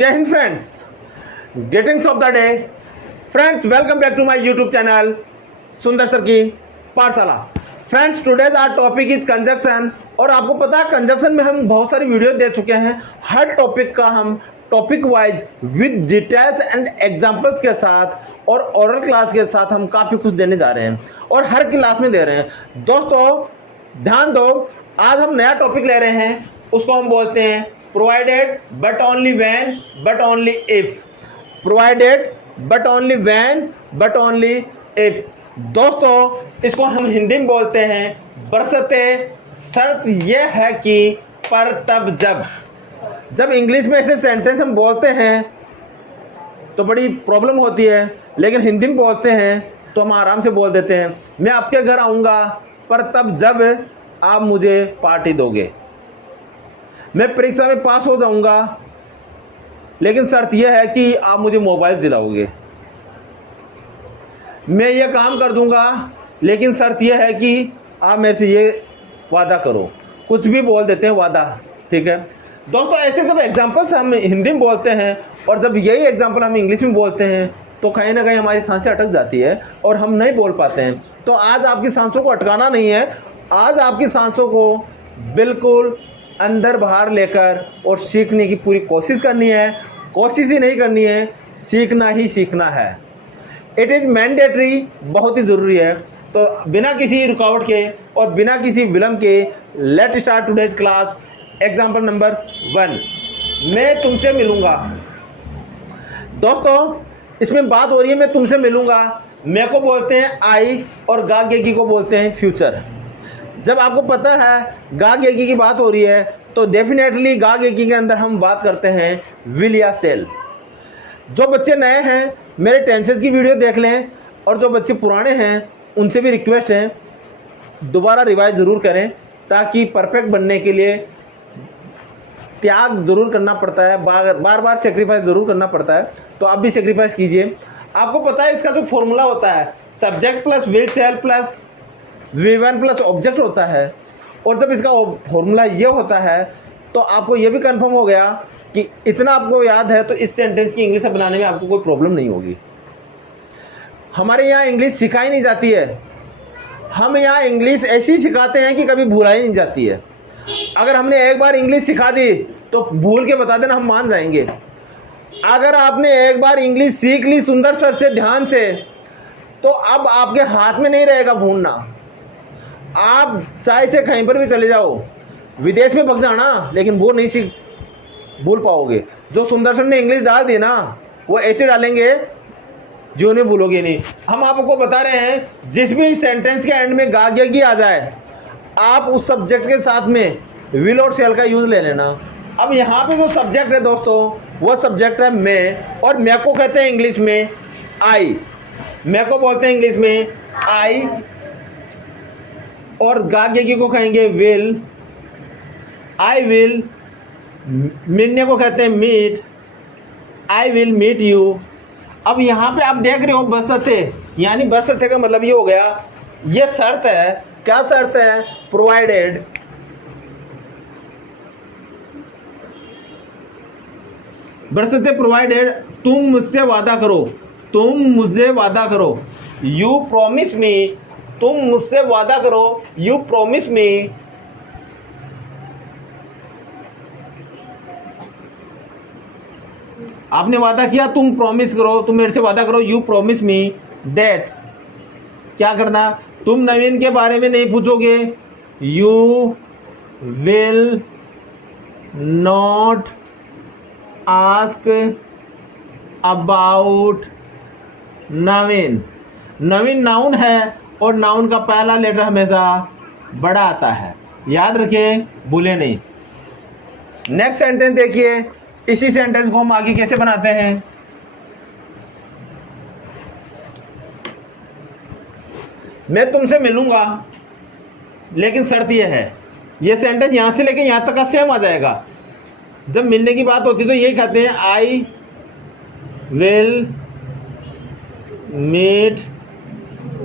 जय हिंद friends, greetings of the day friends, welcome back to my YouTube channel Sundar sir की पाठशाला। Friends, today's our topic is conjunction. और आपको पता है कंजक्शन में हम बहुत सारी वीडियो दे चुके हैं। हर टॉपिक का हम topic wise with details and examples के साथ और ओरल क्लास के साथ हम काफ़ी कुछ देने जा रहे हैं और हर क्लास में दे रहे हैं। दोस्तों ध्यान दो, आज हम नया टॉपिक ले रहे हैं, उसको हम बोलते हैं provided but only when but only if। provided but only when but only if। दोस्तों इसको हम हिंदी में बोलते हैं बशर्ते शर्त यह है कि पर तब जब इंग्लिश में ऐसे सेंटेंस हम बोलते हैं तो बड़ी प्रॉब्लम होती है, लेकिन हिंदी में बोलते हैं तो हम आराम से बोल देते हैं। मैं आपके घर आऊँगा पर तब जब आप मुझे पार्टी दोगे। मैं परीक्षा में पास हो जाऊंगा लेकिन शर्त यह है कि आप मुझे मोबाइल दिलाओगे। मैं ये काम कर दूंगा लेकिन शर्त यह है कि आप मेरे से ये वादा करो। कुछ भी बोल देते हैं वादा, ठीक है दोस्तों। ऐसे सब एग्जांपल्स हम हिंदी में बोलते हैं और जब यही एग्जांपल हम इंग्लिश में बोलते हैं तो कहीं ना कहीं हमारी सांसें अटक जाती है और हम नहीं बोल पाते हैं। तो आज आपकी सांसों को अटकाना नहीं है, आज आपकी सांसों को बिल्कुल अंदर बाहर लेकर और सीखने की पूरी कोशिश करनी है। कोशिश ही नहीं करनी है, सीखना ही सीखना है। इट इज़ मैंडेटरी, बहुत ही ज़रूरी है। तो बिना किसी रुकावट के और बिना किसी विलम्ब के let start today's class. Example number 1, मैं तुमसे मिलूँगा। दोस्तों इसमें बात हो रही है मैं तुमसे मिलूँगा। मैं को बोलते हैं आई और गागेगी को बोलते हैं फ्यूचर। जब आपको पता है गाग एकी की बात हो रही है तो डेफिनेटली गाग एकी के अंदर हम बात करते हैं विल या सेल। जो बच्चे नए हैं मेरे टेंसेस की वीडियो देख लें और जो बच्चे पुराने हैं उनसे भी रिक्वेस्ट है दोबारा रिवाइज ज़रूर करें, ताकि परफेक्ट बनने के लिए त्याग ज़रूर करना पड़ता है, बार बार सेक्रीफाइस ज़रूर करना पड़ता है। तो आप भी सेक्रीफाइस कीजिए। आपको पता है इसका जो फॉर्मूला होता है subject plus will shall plus V1 plus object होता है। और जब इसका फॉर्मूला ये होता है तो आपको ये भी कंफर्म हो गया कि इतना आपको याद है तो इस सेंटेंस की इंग्लिश बनाने में आपको कोई प्रॉब्लम नहीं होगी। हमारे यहाँ इंग्लिश सिखाई नहीं जाती है, हम यहाँ इंग्लिश ऐसी सिखाते हैं कि कभी भूलाई नहीं जाती है। अगर हमने एक बार इंग्लिश सिखा दी तो भूल के बता देना, हम मान जाएंगे। अगर आपने एक बार इंग्लिश सीख ली सुंदर सर से ध्यान से तो अब आपके हाथ में नहीं रहेगा भूलना। आप चाहे से कहीं पर भी चले जाओ, विदेश में भग जाना, लेकिन वो नहीं भूल पाओगे। जो सुंदर सर ने इंग्लिश डाल दी ना वो ऐसे डालेंगे जो उन्हें भूलोगे नहीं। हम आपको बता रहे हैं जिस भी सेंटेंस के एंड में गागेगी आ जाए आप उस सब्जेक्ट के साथ में विल और शेल का यूज ले लेना। अब यहाँ पे जो सब्जेक्ट है दोस्तों वो सब्जेक्ट है मैं, और मैं को कहते हैं इंग्लिश में आई। मैं को बोलते हैं इंग्लिश में आई और गागेगी को कहेंगे विल। I will. मिलने को कहते हैं meet. I will meet you. अब यहाँ पे आप देख रहे हो बशर्ते, यानी बशर्ते का मतलब ये हो गया, ये शर्त है। क्या शर्त है? प्रोवाइडेड। बशर्ते प्रोवाइडेड, तुम मुझसे वादा करो, तुम मुझसे वादा करो। यू प्रॉमिस मी, तुम मुझसे वादा करो। यू प्रॉमिस मी। आपने वादा किया, तुम प्रॉमिस करो, तुम मेरे से वादा करो। You promise me that. क्या करना? तुम नवीन के बारे में नहीं पूछोगे। You will not ask about Naveen. Naveen noun है और नाउन का पहला लेटर हमेशा बड़ा आता है, याद रखिए, भूले नहीं। नेक्स्ट सेंटेंस देखिए, इसी सेंटेंस को हम आगे कैसे बनाते हैं। मैं तुमसे मिलूंगा लेकिन शर्त यह है, यह सेंटेंस यहां से लेके यहां तक का सेम आ जाएगा। जब मिलने की बात होती है तो यही कहते हैं आई विल मीट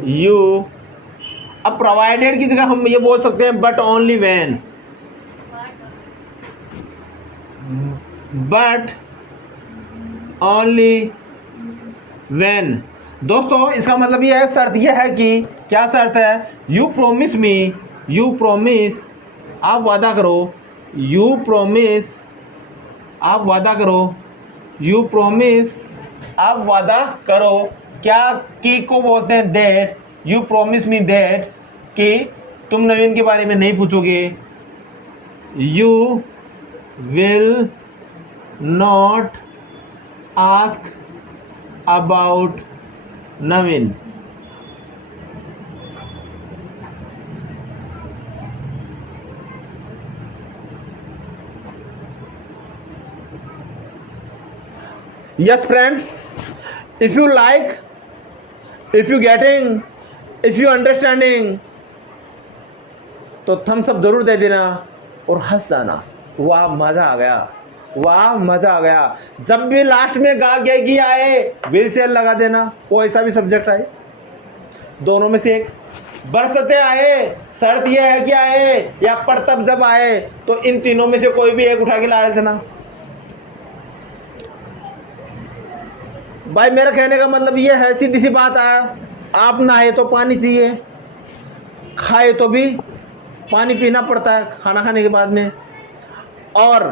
यू। अब प्रोवाइडेड की जगह हम ये बोल सकते हैं but only when. But only when. दोस्तों इसका मतलब ये है, शर्त यह है कि क्या शर्त है, you promise me, you promise, आप वादा करो, यू प्रोमिस, आप वादा करो, यू प्रोमिस, आप वादा करो, क्या की को बोलते हैं that, you promise me that, कि तुम नवीन के बारे में नहीं पूछोगे, you will not ask about Naveen. Yes friends, if you like, if you getting, if you understanding, तो थम्स अप जरूर दे देना और हंस जाना। वाह मजा आ गया, वाह मजा आ गया। जब भी लास्ट में गा गेगी आए, व्हील चेयर लगा देना, कोई ऐसा भी सब्जेक्ट आए, दोनों में से एक। बरसते आए, शर्त यह है कि आए, या पर तब जब आए, तो इन तीनों में से कोई भी एक उठा के ला देना। भाई मेरा कहने का मतलब ये है, सीधी सी बात है, आप नहाए तो पानी चाहिए, खाए तो भी पानी पीना पड़ता है खाना खाने के बाद में, और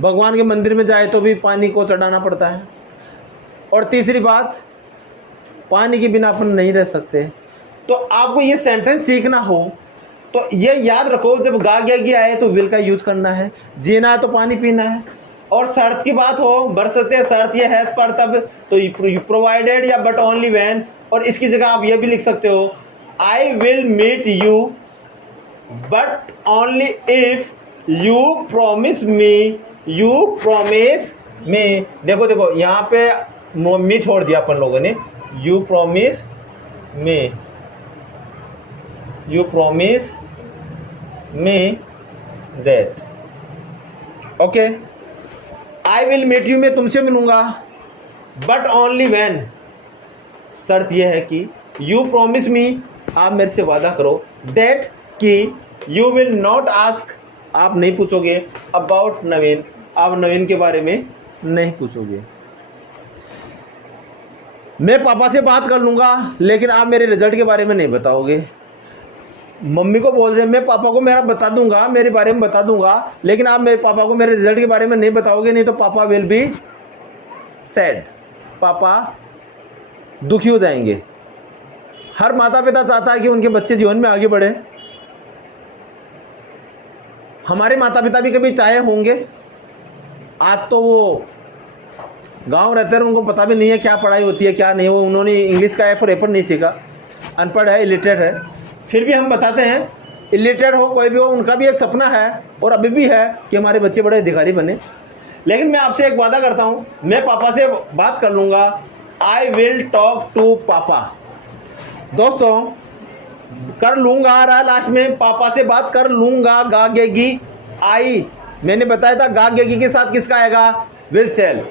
भगवान के मंदिर में जाए तो भी पानी को चढ़ाना पड़ता है, और तीसरी बात, पानी के बिना अपन नहीं रह सकते। तो आपको ये सेंटेंस सीखना हो तो ये याद रखो, जब गा गी आए तो विल का यूज करना है, जीना है तो पानी पीना है। और शर्त की बात हो, बरसते, शर्त ये है पर तब, तो प्रोवाइडेड या बट ओनली व्हेन, और इसकी जगह आप ये भी लिख सकते हो, I will meet you but only if you promise me, you promise me. देखो देखो यहाँ पे मी छोड़ दिया अपन लोगों ने, you promise me, you promise me that, okay. I will meet you, मैं तुमसे मिलूंगा, बट ओनली व्हेन, शर्त यह है कि यू प्रॉमिस मी, आप मेरे से वादा करो, दैट कि यू विल नॉट आस्क, आप नहीं पूछोगे, अबाउट नवीन, आप नवीन के बारे में नहीं पूछोगे। मैं पापा से बात कर लूंगा लेकिन आप मेरे रिजल्ट के बारे में नहीं बताओगे। मम्मी को बोल रहे हैं, मैं पापा को मेरा बता दूंगा, मेरे बारे में बता दूंगा, लेकिन आप मेरे पापा को मेरे रिजल्ट के बारे में नहीं बताओगे, नहीं तो पापा विल बी सैड, पापा दुखी हो जाएंगे। हर माता पिता चाहता है कि उनके बच्चे जीवन में आगे बढ़े। हमारे माता पिता भी कभी चाहे होंगे, आज तो वो गांव रहते हैं, उनको पता भी नहीं है क्या पढ़ाई होती है क्या नहीं, वो उन्होंने इंग्लिश का एफ और एपर नहीं सीखा, अनपढ़ है, इलिटरेट है, फिर भी हम बताते हैं, इलिटरेट हो कोई भी हो, उनका भी एक सपना है और अभी भी है कि हमारे बच्चे बड़े अधिकारी बने। लेकिन मैं आपसे एक वादा करता हूँ, मैं पापा से बात कर लूँगा, आई विल टॉक टू पापा। दोस्तों कर लूँगा आ रहा है लास्ट में, पापा से बात कर लूँगा, गा गेगी आई, मैंने बताया था गा गेगी के साथ किसका आएगा, विल सेल।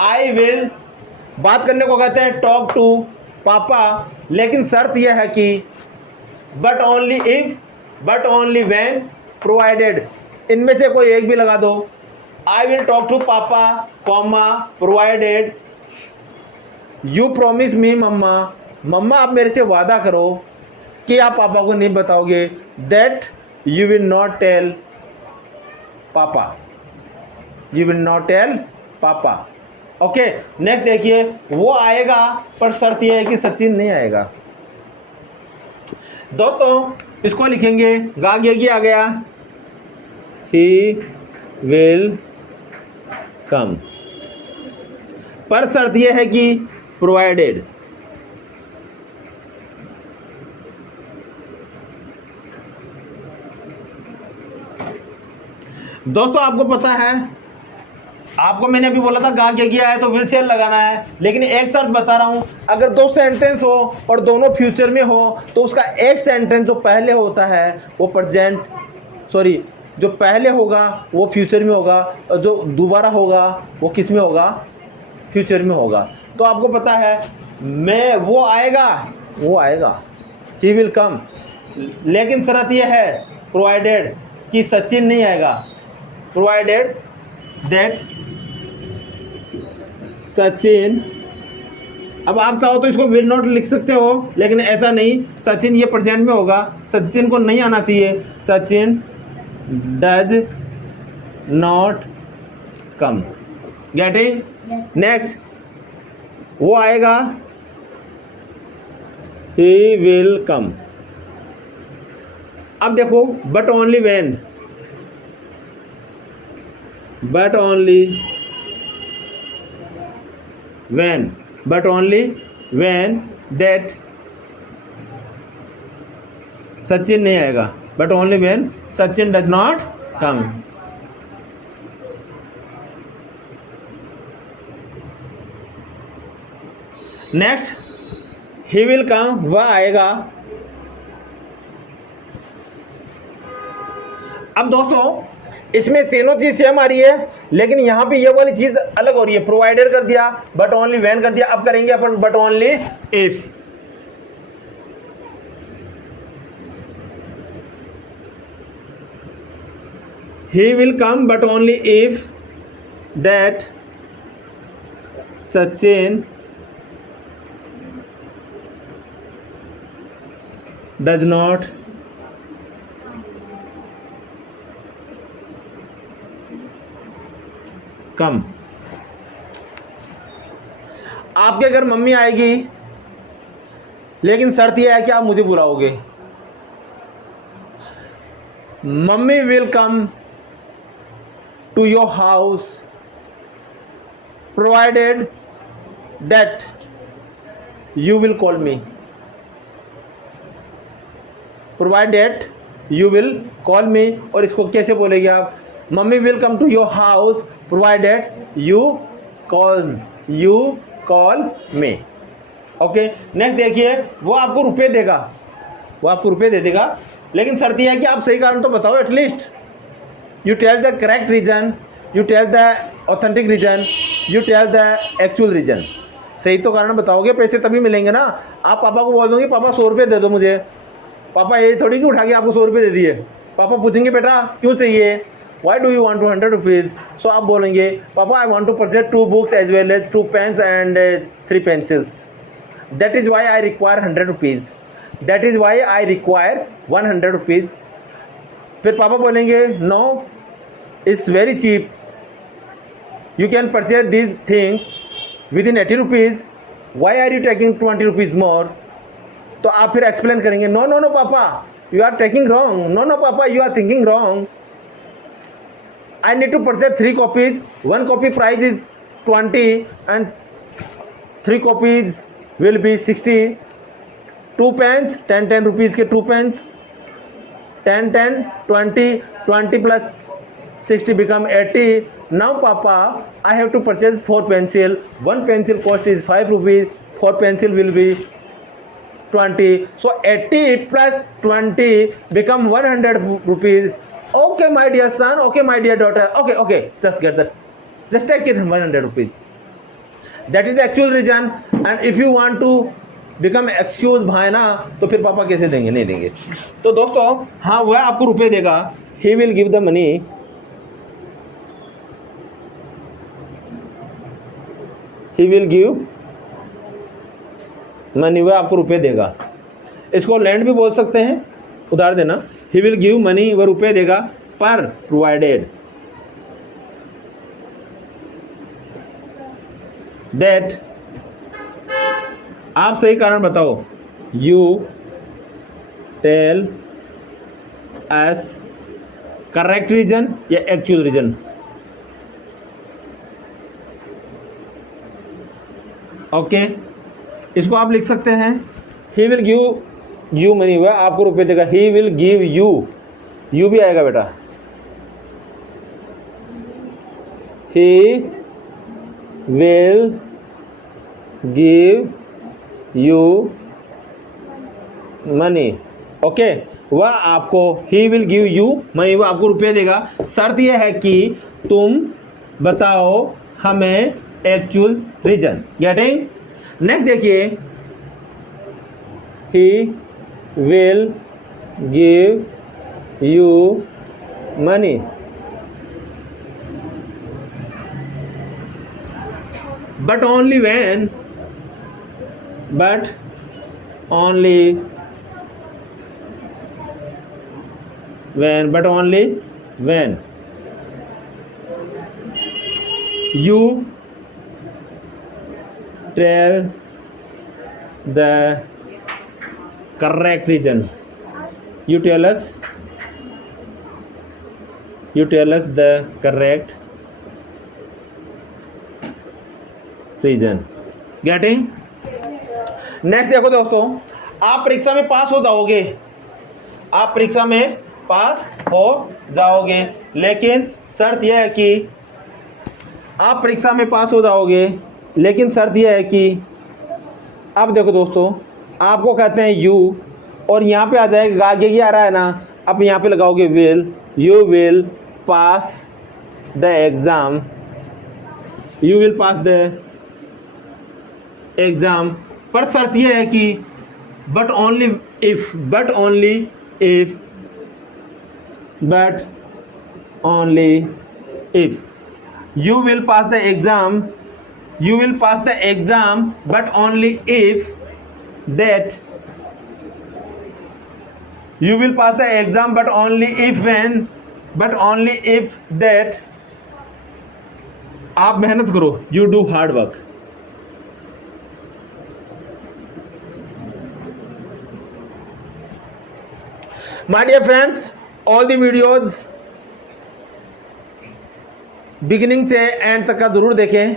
आई विल बात करने को कहते हैं टॉक टू पापा, लेकिन शर्त यह है कि but only if, but only when, provided, इनमें से कोई एक भी लगा दो। I will talk to papa comma provided you promise me mama, मम्मा आप मेरे से वादा करो कि आप पापा को नहीं बताओगे, that you will not tell papa, you will not tell papa, okay. Next देखिए, वो आएगा पर शर्त यह है कि सचिन नहीं आएगा। दोस्तों इसको लिखेंगे, गा गेगी आ गया, ही विल कम, पर शर्त यह है कि प्रोवाइडेड। दोस्तों आपको पता है, आपको मैंने अभी बोला था गा गेगी आया तो विल सेल लगाना है, लेकिन एक शर्त बता रहा हूं, अगर दो सेंटेंस हो और दोनों फ्यूचर में हो तो उसका एक सेंटेंस जो पहले होता है वो प्रेजेंट, सॉरी जो पहले होगा वो फ्यूचर में होगा, और जो दोबारा होगा वो किस में होगा, फ्यूचर में होगा। तो आपको पता है, मैं वो आएगा, वो आएगा, ही विल कम, लेकिन शर्त यह है प्रोवाइडेड कि सचिन नहीं आएगा, प्रोवाइडेड दैट सचिन, अब आप चाहो तो इसको विल नॉट लिख सकते हो, लेकिन ऐसा नहीं, सचिन ये प्रेजेंट में होगा, सचिन को नहीं आना चाहिए, Sachin does not come. Getting? Next वो आएगा ही विल कम। अब देखो but only when, but only when that Sachin नहीं आएगा, but only when Sachin does not come। Next he will come, वह आएगा। अब दोस्तों इसमें तीनों चीज सेम आ रही है, लेकिन यहां पे ये वाली चीज अलग हो रही है। प्रोवाइडेड कर दिया, बट ओनली व्हेन कर दिया। अब करेंगे अपन but only if. He will come but only if that Sachin does not come. आपके घर मम्मी आएगी, लेकिन शर्त यह है कि आप मुझे बुलाओगे। Mummy will come to your house provided that you will call me. Provided you will call me. और इसको कैसे बोलेंगे आप? Mummy will come to your house provided you call me. Okay, next देखिए, वो आपको रुपए देगा, वो आपको रुपए दे देगा, लेकिन शर्त यह है कि आप सही कारण तो बताओ। At least you tell the correct reason, you tell the authentic reason, you tell the actual reason. सही तो कारण बताओगे, पैसे तभी मिलेंगे ना। आप पापा को बोल दोगे पापा 100 रुपये दे दो मुझे, पापा ये थोड़ी कि उठा के आपको 100 रुपये दे दिए। पापा पूछेंगे बेटा क्यों चाहिए, why do you want 200 rupees. So आप बोलेंगे papa I want to purchase 2 books as well as 2 pens and 3 pencils। That is why I require 100 rupees, that is why I require 100 rupees. फिर पापा बोलेंगे no it's very cheap, you can purchase these things within 80 rupees, why are you taking 20 rupees more. तो आप फिर explain करेंगे no no no papa you are taking wrong, no no papa you are thinking wrong, I need to purchase 3 copies, 1 copy price is 20 and 3 copies will be 60, 2 pens 10 rupees के 2 pens, 10 20 plus 60 become 80। now papa I have to purchase 4 pencil, 1 pencil cost is 5 rupees, 4 pencil will be 20, so 80 plus 20 become 100 rupees। Okay my dear son, okay my dear daughter, okay just get that, just take it 100 rupees। that is the actual reason। and if you want to become excuse भाई ना, तो फिर पापा कैसे देंगे, नहीं देंगे। तो दोस्तों हाँ वह आपको रुपए देगा, he will give the money, he will give money, वह आपको रुपए देगा। इसको लैंड भी बोल सकते हैं, उधार देना। ही विल गिव मनी, वह रुपए देगा, पर प्रोवाइडेड दैट, आप सही कारण बताओ, you tell us correct reason या एक्चुअल रीजन। ओके, इसको आप लिख सकते हैं he will give you money, वह आपको रुपए देगा। ही विल गिव यू भी आएगा बेटा, ही will give you money. Okay, वह आपको ही विल गिव यू मनी, वह आपको रुपए देगा। शर्त यह है कि तुम बताओ हमें एक्चुअल रीजन। गेटिंग? नेक्स्ट देखिए, ही will give you money। but only when, but only when, but only when you tell the correct reason. You tell us the correct reason. Getting? Next देखो दोस्तों, आप परीक्षा में पास हो जाओगे, आप परीक्षा में पास हो जाओगे, लेकिन शर्त यह है कि आप परीक्षा में पास हो जाओगे, लेकिन शर्त यह है कि अब देखो दोस्तों, आपको कहते हैं यू, और यहाँ पे आ जाएगा आगे ये आ रहा है ना, आप यहाँ पे लगाओगे will, you will pass the exam, you will pass the exam, पर शर्त यह है कि but only if, but only if, but only if you will pass the exam, you will pass the exam, but only if that, you will pass the exam but only if when, but only if that आप मेहनत करो, you do hard work. My dear friends, all the videos beginning से and तक का ज़रूर देखें,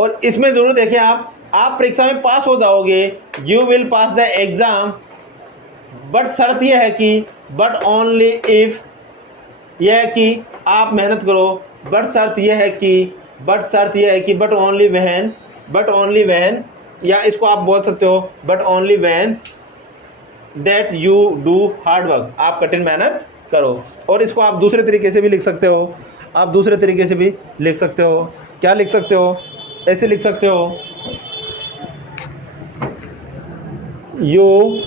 और इसमें ज़रूर देखें आप परीक्षा में पास हो जाओगे, you will pass the exam, but शर्त यह है कि बट ओनली इफ़, यह है कि आप मेहनत करो, बट शर्त यह है कि but only when, but only when, या इसको आप बोल सकते हो but only when that you do hard work, आप कठिन मेहनत करो। और इसको आप दूसरे तरीके से भी लिख सकते हो, आप दूसरे तरीके से भी लिख सकते हो। क्या लिख सकते हो? ऐसे लिख सकते हो, you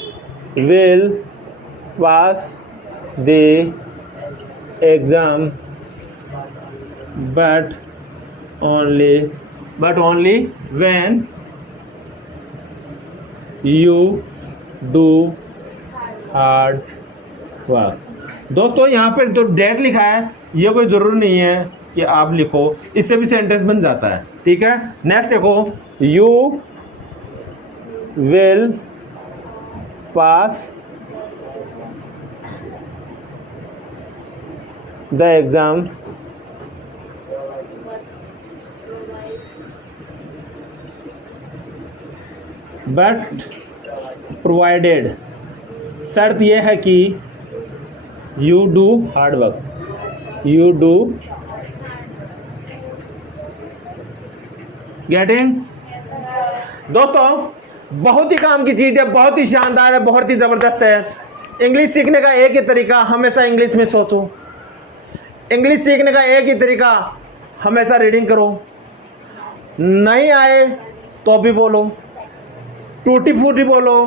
will pass the exam but only when you do hard work. दोस्तों यहाँ पर जो डेट लिखा है ये कोई ज़रूरी नहीं है कि आप लिखो, इससे भी सेंटेंस बन जाता है, ठीक है। नेक्स्ट देखो, you will pass the exam but provided, शर्त यह है कि you do hard work, you do getting। दोस्तों बहुत ही काम की चीज़ है, बहुत ही शानदार है, बहुत ही ज़बरदस्त है। इंग्लिश सीखने का एक ही तरीका, हमेशा इंग्लिश में सोचो। इंग्लिश सीखने का एक ही तरीका, हमेशा रीडिंग करो। नहीं आए तो भी बोलो, टूटी फूटी बोलो,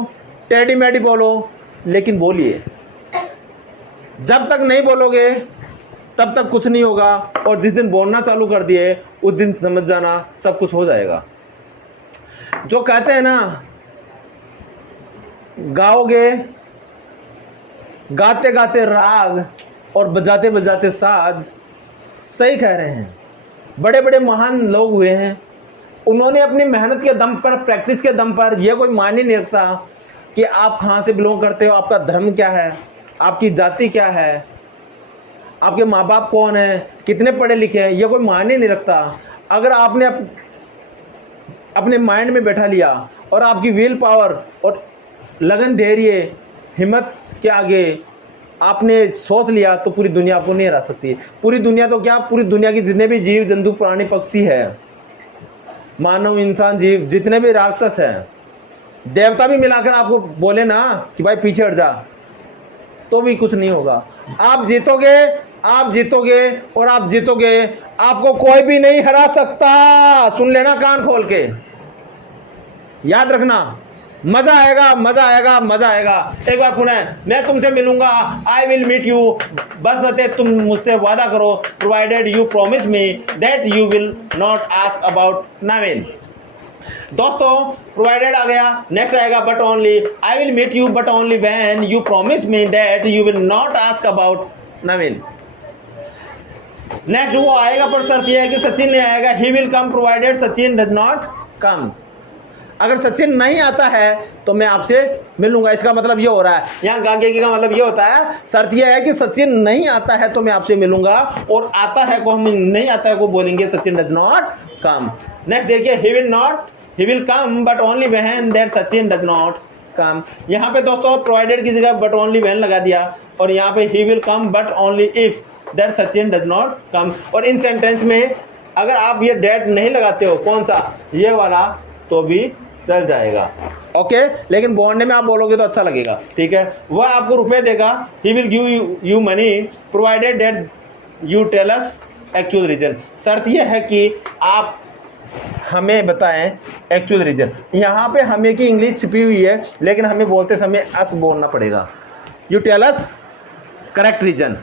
टेढ़ी मेढ़ी बोलो, लेकिन बोलिए। जब तक नहीं बोलोगे तब तक कुछ नहीं होगा, और जिस दिन बोलना चालू कर दिए उस दिन समझ जाना सब कुछ हो जाएगा। जो कहते हैं ना, गाओगे गाते गाते राग और बजाते बजाते साज, सही कह रहे हैं। बड़े बड़े महान लोग हुए हैं, उन्होंने अपनी मेहनत के दम पर, प्रैक्टिस के दम पर, यह कोई मायने नहीं रखता कि आप कहाँ से बिलोंग करते हो, आपका धर्म क्या है, आपकी जाति क्या है, आपके माँ बाप कौन है, कितने पढ़े लिखे हैं, ये कोई मायने नहीं रखता। अगर आपने अपने माइंड में बैठा लिया और आपकी विल पावर और लगन, धैर्य, हिम्मत के आगे आपने सोच लिया तो पूरी दुनिया आपको नहीं हरा सकती। पूरी दुनिया तो क्या, पूरी दुनिया की जितने भी जीव जंतु, प्राणी, पक्षी है, मानव, इंसान, जीव, जितने भी राक्षस हैं, देवता भी मिलाकर आपको बोले ना कि भाई पीछे हट जा, तो भी कुछ नहीं होगा। आप जीतोगे, आप जीतोगे और आप जीतोगे, आपको कोई भी नहीं हरा सकता। सुन लेना कान खोल के, याद रखना, मजा आएगा, मजा आएगा, मजा आएगा। एक बार पुनः मैं तुमसे मिलूंगा, आई विल मीट यू, बस तुम मुझसे वादा करो, provided you promise me that you will not ask about Navil. दोस्तों प्रोवाइडेड आ गया, नेक्स्ट आएगा but only. I will meet you but only when you promise me that you will not ask about Naveen. Next वो आएगा पर शर्त यह है कि सचिन नहीं आएगा। ही will come provided Sachin does not कम। अगर सचिन नहीं आता है तो मैं आपसे मिलूंगा, इसका मतलब ये हो रहा है, यहाँ गागे का मतलब ये होता है, शर्त यह है कि सचिन नहीं आता है तो मैं आपसे मिलूंगा, और आता है को हम नहीं आता है को बोलेंगे Sachin does not come. Next देखिए he will come but only when that Sachin does not come. यहाँ पे दोस्तों प्रोवाइडेड की जगह बट ओनली व्हेन लगा दिया, और यहाँ पे ही will come but only if that Sachin does not कम। और इन सेंटेंस में अगर आप ये डेट नहीं लगाते हो, कौन सा, ये वाला, तो भी चल जाएगा, ओके। लेकिन बोलने में आप बोलोगे तो अच्छा लगेगा, ठीक है। वह आपको रुपए देगा, he will give you money provided that you tell us actual reason. शर्त यह है कि आप हमें बताएं एक्चुअल रीजन। यहाँ पे हमें की इंग्लिश छिपी हुई है, लेकिन हमें बोलते समय अस बोलना पड़ेगा। You tell us correct reason.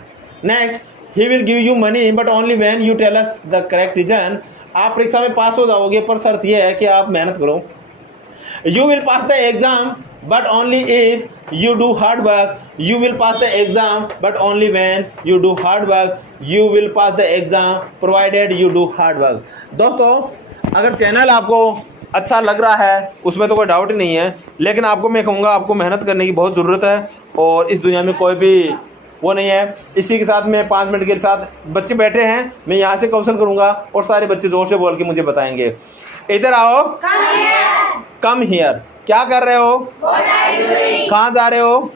Next he will give you money but only when you tell us the correct reason. आप परीक्षा में पास हो जाओगे, पर शर्त यह है कि आप मेहनत करो। You will pass the exam but only if you do hard work. You will pass the exam but only when you do hard work. You will pass the exam provided you do hard work. दोस्तों अगर channel आपको अच्छा लग रहा है, उसमें तो कोई डाउट ही नहीं है, लेकिन आपको मैं कहूँगा आपको मेहनत करने की बहुत ज़रूरत है, और इस दुनिया में कोई भी वो नहीं है। इसी के साथ में 5 मिनट के साथ बच्चे बैठे हैं, मैं यहाँ से क्वेश्चन करूँगा और सारे बच्चे जोर से बोल के मुझे बताएंगे। इधर आओ, कम हियर। क्या कर रहे हो, कहाँ जा रहे हो,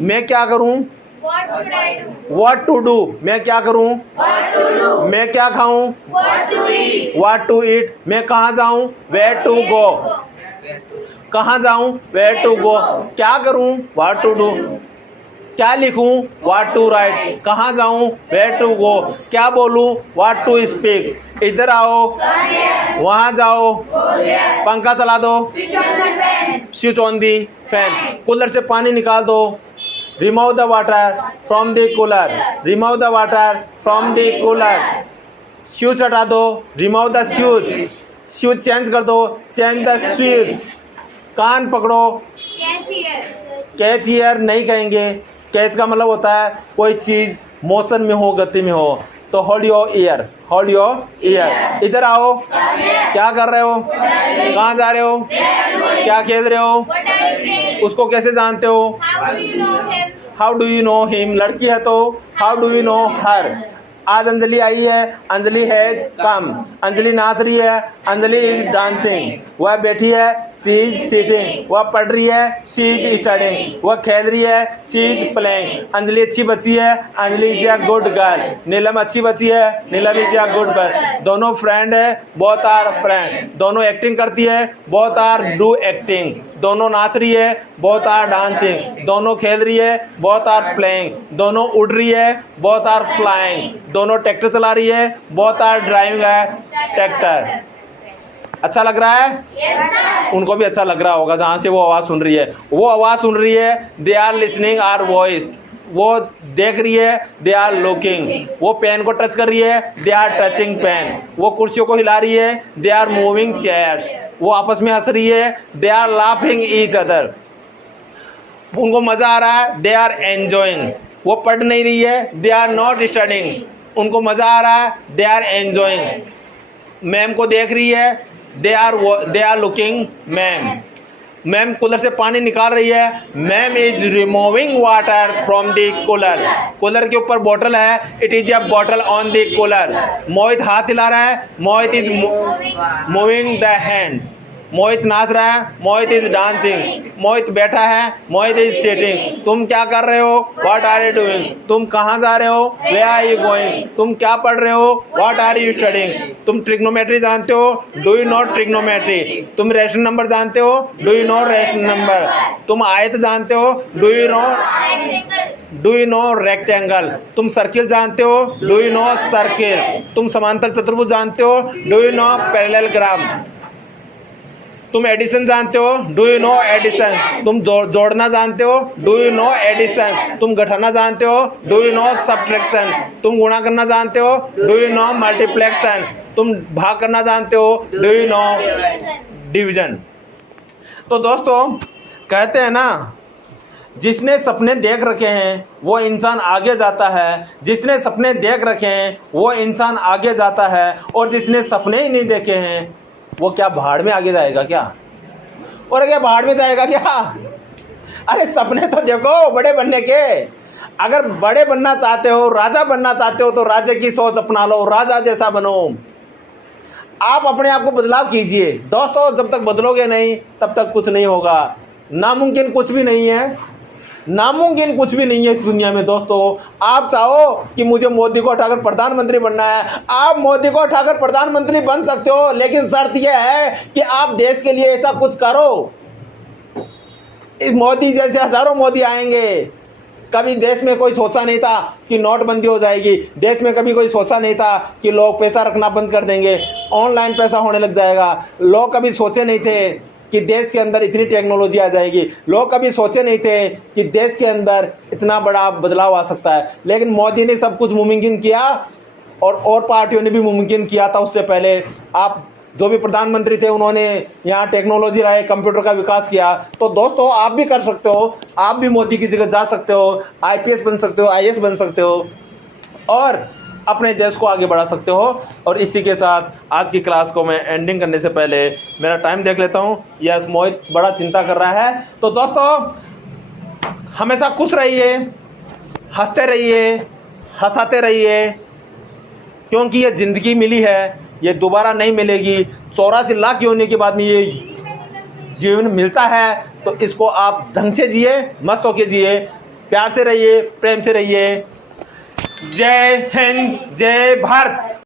मैं क्या करूँ, व्हाट टू डू, मैं क्या करूँ, मैं क्या खाऊं, व्हाट टू ईट, मैं कहाँ जाऊँ, वेयर टू गो, कहाँ जाऊँ, वेयर टू गो, क्या करूँ, व्हाट टू डू, क्या लिखूं, व्हाट टू राइट, कहाँ जाऊं, वेयर टू गो, क्या बोलूं, व्हाट टू स्पीक। इधर आओ, वहाँ जाओ, पंखा चला दो, switch on the fan, cooler से पानी निकाल दो, remove the water from the cooler, remove the water from the cooler, switch हटा दो, remove the switch, switch change कर दो, चेंज द स्विच, कान पकड़ो, कैच हियर नहीं कहेंगे, कैच का मतलब होता है कोई चीज़ मोशन में हो, गति में हो, तो hold your year, hold your year. इधर आओ, क्या कर रहे हो, कहाँ जा रहे हो, क्या खेल रहे हो, उसको कैसे जानते हो, how do you know him, लड़की है तो हाउ डू यू नो हर। आज अंजलि आई है, अंजलि हैज कम, अंजलि नाच रही है, अंजलि इज डांसिंग, वह बैठी है, शी इज सिटिंग, वह पढ़ रही है, शी इज स्टडिंग, वह खेल रही है, शी इज प्लेइंग। अंजलि अच्छी बच्ची है, Anjali is a good girl, Neelam अच्छी बच्ची है, Neelam is a good girl. दोनों फ्रेंड है, बोथ आर फ्रेंड। दोनों एक्टिंग करती है, बोथ आर डू एक्टिंग। दोनों नाच रही है, बोथ आर डांसिंग। दोनों खेल रही है, बोथ आर प्लेइंग। दोनों उड़ रही है, बोथ आर फ्लाइंग। दोनों ट्रैक्टर चला रही है, बोथ आर ड्राइविंग है ट्रैक्टर। अच्छा लग रहा है? yes, उनको भी अच्छा लग रहा होगा जहाँ से वो आवाज़ सुन रही है। वो आवाज़ सुन रही है, they are listening our voice. वो देख रही है, दे आर लुकिंग। वो पेन को टच कर रही है, दे आर टचिंग पेन। वो कुर्सियों को हिला रही है, दे आर मूविंग चेयर्स। वो आपस में हंस रही है, they are laughing each other. उनको मज़ा आ रहा है, दे आर एंजॉइंग। वो पढ़ नहीं रही है, दे आर नॉट स्टडिंग। उनको मज़ा आ रहा है, दे आर एंजॉइंग। मैम को देख रही है, they are looking ma'am. Ma'am cooler से पानी निकाल रही है, ma'am is removing water from the cooler. Cooler के ऊपर बोतल है, it is a bottle on the cooler. Mohit हाथ हिला रहा है, Mohit is moving the hand. Mohit नाच रहा है, मोहित इज डांसिंग। मोहित बैठा है, मोहित इज सिटिंग। तुम क्या कर रहे हो, व्हाट आर यू डूइंग। तुम कहाँ जा रहे हो, वेयर आर यू गोइंग। तुम क्या पढ़ रहे हो, व्हाट आर यू स्टडिंग। तुम ट्रिग्नोमेट्री जानते हो, डू यू नो ट्रिग्नोमेट्री। तुम रेशन नंबर जानते हो, do you know rational number. तुम आयत जानते हो, डू यू नो रेक्टेंगल। तुम सर्किल जानते हो, डू यू नो सर्किल। तुम समांतर चतुर्भुज जानते हो, डू यू नो पैरेललोग्राम। तुम एडिशन जानते हो, डू यू नो एडिशन। तुम जोड़ना जानते हो, डू यू नो एडिशन। तुम घटाना जानते हो, डू यू नो सब्ट्रैक्शन। तुम गुणा करना जानते हो, डू यू नो मल्टीप्लिकेशन। तुम भाग करना जानते हो? Do you know division? तो दोस्तों कहते हैं ना, जिसने सपने देख रखे हैं वो इंसान आगे जाता है, जिसने सपने देख रखे हैं वो इंसान आगे जाता है, और जिसने सपने ही नहीं देखे हैं वो क्या भाड़ में आगे जाएगा क्या? और क्या भाड़ में जाएगा क्या? अरे सपने तो देखो बड़े बनने के। अगर बड़े बनना चाहते हो, राजा बनना चाहते हो, तो राजा की सोच अपना लो, राजा जैसा बनो। आप अपने आप को बदलाव कीजिए दोस्तों। जब तक बदलोगे नहीं तब तक कुछ नहीं होगा। नामुमकिन कुछ भी नहीं है, नामुमकिन कुछ भी नहीं है इस दुनिया में दोस्तों। आप चाहो कि मुझे मोदी को उठाकर प्रधानमंत्री बनना है, आप मोदी को उठाकर प्रधानमंत्री बन सकते हो, लेकिन शर्त यह है कि आप देश के लिए ऐसा कुछ करो। इस मोदी जैसे हजारों मोदी आएंगे। कभी देश में कोई सोचा नहीं था कि नोटबंदी हो जाएगी, देश में कभी कोई सोचा नहीं था कि लोग पैसा रखना बंद कर देंगे, ऑनलाइन पैसा होने लग जाएगा। लोग कभी सोचे नहीं थे कि देश के अंदर इतनी टेक्नोलॉजी आ जाएगी, लोग कभी सोचे नहीं थे कि देश के अंदर इतना बड़ा बदलाव आ सकता है। लेकिन मोदी ने सब कुछ मुमकिन किया, और पार्टियों ने भी मुमकिन किया था उससे पहले। आप जो भी प्रधानमंत्री थे उन्होंने यहाँ टेक्नोलॉजी लाए, कंप्यूटर का विकास किया। तो दोस्तों आप भी कर सकते हो, आप भी मोदी की जगह जा सकते हो, IPS बन सकते हो, IAS बन सकते हो, और अपने देश को आगे बढ़ा सकते हो। और इसी के साथ आज की क्लास को मैं एंडिंग करने से पहले मेरा टाइम देख लेता हूँ। यस, मोहित बड़ा चिंता कर रहा है। तो दोस्तों हमेशा खुश रहिए, हंसते रहिए, हंसाते रहिए, क्योंकि ये ज़िंदगी मिली है, ये दोबारा नहीं मिलेगी। 84 लाख योनि के बाद में ये जीवन मिलता है, तो इसको आप ढंग से जिए, मस्त होके जिए, प्यार से रहिए, प्रेम से रहिए। जय हिंद, जय भारत।